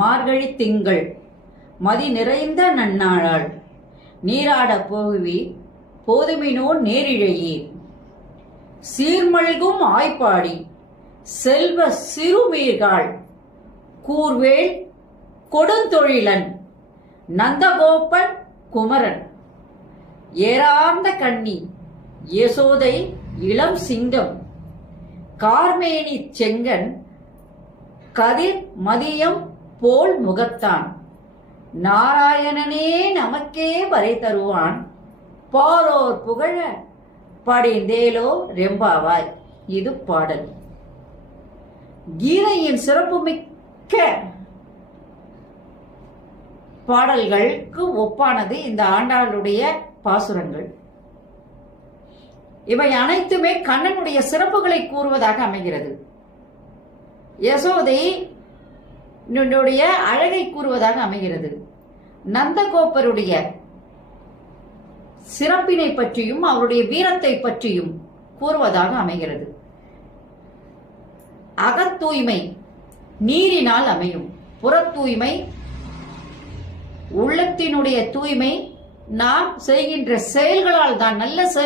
மார்கழி திங்கள் மதி நிறைந்த நன்னாளாள் நீராட போகுவி போதுமினோ நேரிழையே சீர்மல்கும் ஆய்ப்பாடி செல்வ சிறுமீர்காள் கூர்வேள் கொடுந்தொழிலன் நந்தகோபன் குமரன் ஏரார்ந்த கண்ணி யசோதை இளம் சிங்கம் கார்மேனி செங்கன் கதிர் மதியம் போல் முகத்தான் நாராயணனே நமக்கே வரை தருவான் பாரோர் புகழ படிந்தேலோ ரெம்பாவாய். இது பாடல். கீதையின் சிறப்புமிக்க பாடல்களுக்கு ஒப்பானது இந்த ஆண்டாளுடைய பாசுரங்கள். இவை அனைத்துமே கண்ணனுடைய சிறப்புகளை கூறுவதாக அமைகிறது. யசோதை அழகை கூறுவதாக அமைகிறது. நந்தகோபருடைய சிறப்பினை பற்றியும் அவருடைய வீரத்தை பற்றியும் கூறுவதாக அமைகிறது. அகத்தூய்மை நீரினால் அமையும், புறத்தூய்மை உள்ளத்தினுடைய தூய்மை நாம் செய்கின்ற செயல்களால் தான். நல்ல செயல்